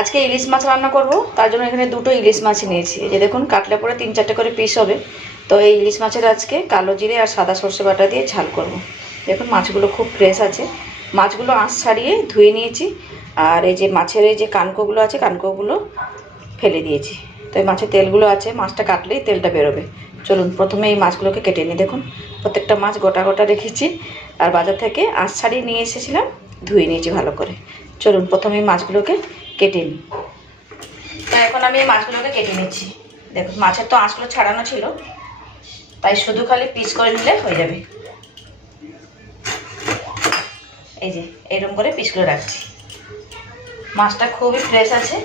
আজকে ইলিশ মাছ রান্না করব। তার জন্য এখানে দুটো ইলিশ মাছ নিয়েছি। এই যে দেখুন, কাটলে পরে তিন চারটে করে পিস হবে। তো এই ইলিশ মাছের আজকে কালো জিরে আর সাদা সর্ষে বাটা দিয়ে ঝাল করব। দেখুন, মাছগুলো খুব ফ্রেশ আছে। মাছগুলো আঁশ ছাড়িয়ে ধুয়ে নিয়েছি। আর এই যে মাছের এই যে কানকোগুলো আছে, কানকোগুলো ফেলে দিয়েছি। তো এই মাছের তেলগুলো আছে, মাছটা কাটলেই তেলটা বেরোবে। চলুন, প্রথমে এই মাছগুলোকে কেটে নিই। দেখুন, প্রত্যেকটা মাছ গোটা গোটা রেখেছি। আর বাজার থেকে আঁশ ছাড়িয়ে নিয়ে এসেছিলাম, ধুয়ে নিয়েছি ভালো করে। চলুন, প্রথমে এই মাছগুলোকে কেটে নিই তো এখন আমি এই মাছগুলোকে কেটে নিচ্ছি। দেখুন মাছের তো আঁশগুলো ছাড়ানো ছিল। তাই শুধু খালি পিস করে নিলে হয়ে যাবে। এই যে, এরকম করে পিস করে রাখছি। মাছটা খুবই ফ্রেশ আছে।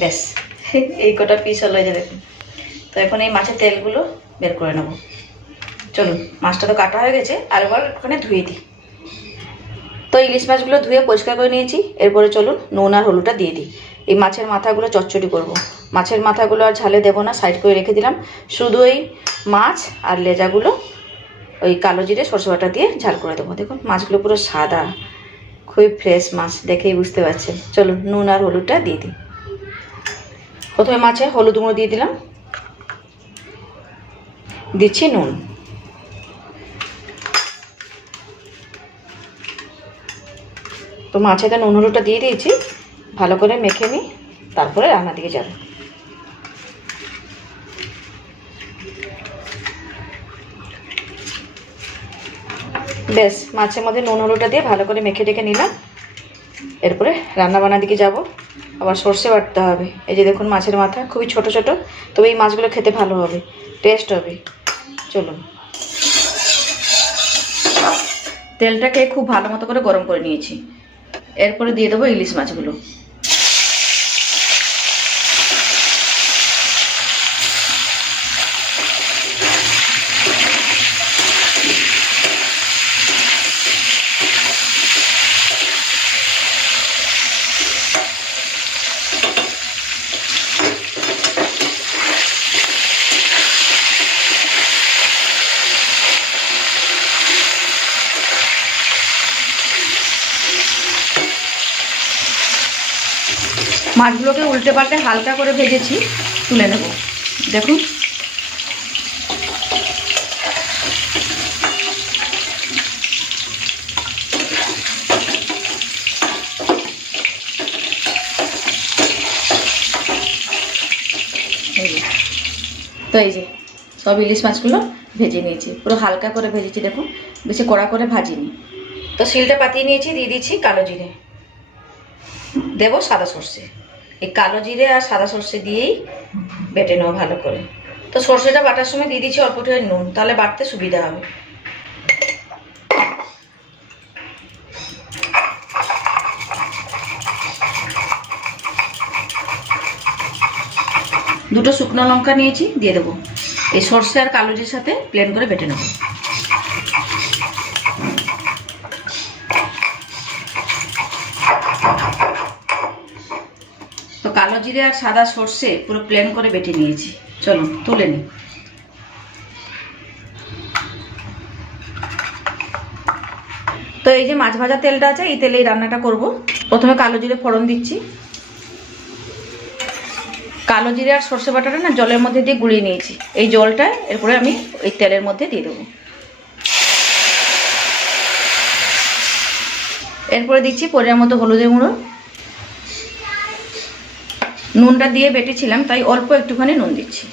ব্যাস, এই কটা পিস হলো যে দেখুন। তো এখন এই মাছের তেলগুলো বের করে নেব। চলুন, মাছটা তো কাটা হয়ে গেছে, আর এবার ওখানে ধুয়ে দিই। তো ইলিশ মাছগুলো ধুয়ে পরিষ্কার করে নিয়েছি। এরপরে চলুন নুন আর হলুদটা দিয়ে দিই। এই মাছের মাথাগুলো চচ্চড়ি করব। মাছের মাথাগুলো আর ঝালে দেবো না, সাইড করে রেখে দিলাম। শুধু এই মাছ আর লেজাগুলো ওই কালো জিরে সরষে বাটা দিয়ে ঝাল করে দেবো। দেখুন, মাছগুলো পুরো সাদা, খুবই ফ্রেশ মাছ, দেখেই বুঝতে পারছেন। চলুন নুন আর হলুদটা দিয়ে দিই। প্রথমে মাছে হলুদ গুঁড়ো দিয়ে দিলাম। দিচ্ছি নুন। তো মাছেতে নুন হলুদটা দিয়ে দিয়েছি। ভালো করে মেখে নিই তারপরে রান্নার দিকে যাবে। বেশ, মাছের মধ্যে নুন, হলুদটা দিয়ে ভালো করে মেখে টেখে নিলাম। এরপরে রান্না বান্নার দিকে যাব। আবার সর্ষে বাটতে হবে। এই যে দেখুন মাছের মাথা, খুবই ছোট ছোট। তবে এই মাছগুলো খেতে ভালো হবে, টেস্ট হবে। চলুন। তেলটাকে খুব ভালো মতো করে গরম করে নিয়েছি। এরপরে দিয়ে দেবো ইলিশ মাছগুলো। মাছগুলোকে উল্টে পাল্টে হালকা করে ভেজেছি, তুলে নেব। দেখুন। তো এই যে, সব ইলিশ মাছগুলো ভেজে নিয়েছি। পুরো হালকা করে ভেজেছি, দেখুন। বেশি কড়া করে ভাজিনি। তো শিলটা পাতিয়ে নিয়েছি, দিয়ে দিচ্ছি কালো জিরে। দেবো সাদা সর্ষে। এই কালো জিরে আর সাদা সর্ষে দিয়েই বেটে নেব ভালো করে। তো সর্ষেটা বাটার সময় দিয়ে দিচ্ছি অল্প একটু নুন, তাহলে বাটতে সুবিধা হবে। দুটো শুকনো লঙ্কা নিয়েছি, দিয়ে দেবো। এই সর্ষে আর কালো জিরের সাথে প্লেন করে বেটে নেব। কালো জিরে আর সাদা সর্ষে পুরো প্লেন করে বেটে নিয়েছি। চলো, তুলে নিই তো এই যে মাছ ভাজা তেলটা আছে, এই তেলেই রান্নাটা করব। প্রথমে কালো জিরে ফোড়ন দিচ্ছি। কালো জিরে আর সর্ষে বাটাটা না জলের মধ্যে দিয়ে গুলিয়ে নিয়েছি। এই জলটা এরপরে আমি এই তেলের মধ্যে দিয়ে দেবো। এরপরে দিচ্ছি পরিমাণ মতো হলুদের গুঁড়ো। নুনটা দিয়ে বেটেছিলাম, তাই অল্প একটুখানি নুন দিচ্ছি।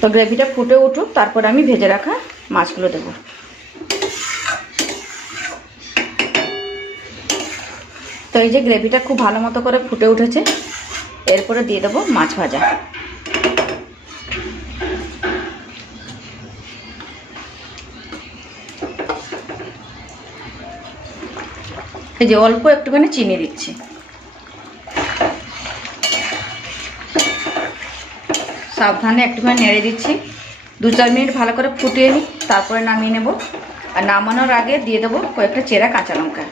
তো গ্রেভিটা ফুটে উঠুক, তারপর আমি ভেজে রাখা মাছগুলো দেবো। তো এই যে গ্রেভিটা খুব ভালো মতো করে ফুটে উঠেছে, এরপরে দিয়ে দেবো মাছ ভাজা। এই যে অল্প একটুখানি চিনি দিচ্ছি। সাবধানে একটুখানি নেড়ে দিচ্ছি। দু চার মিনিট ভালো করে ফুটিয়ে নিই, তারপরে নামিয়ে নেব। আর নামানোর আগে দিয়ে দেবো কয়েকটা চেরা কাঁচা লঙ্কা।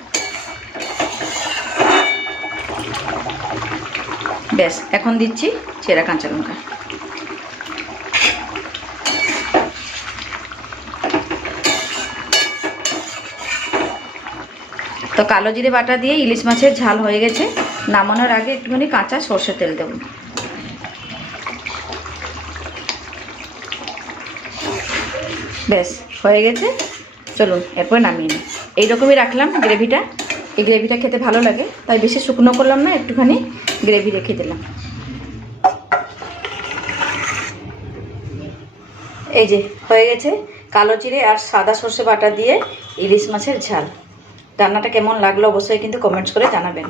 ব্যাস, এখন দিচ্ছি চেরা কাঁচা লঙ্কা। তো কালো জিরে বাটা দিয়ে ইলিশ মাছের ঝাল হয়ে গেছে। নামানোর আগে একটুখানি কাঁচা সর্ষের তেল দেবো। ব্যাস, হয়ে গেছে। চলুন, এরপর নামিয়ে নিই। এইরকমই রাখলাম গ্রেভিটা। এই গ্রেভিটা খেতে ভালো লাগে, তাই বেশি শুকনো করলাম না, একটুখানি গ্রেভি রেখে দিলাম। এই যে, হয়ে গেছে কালো জিরে আর সাদা সর্ষে বাটা দিয়ে ইলিশ মাছের ঝাল। রান্নাটা কেমন লাগল অবশ্যই কিন্তু কমেন্টস করে জানাবেন।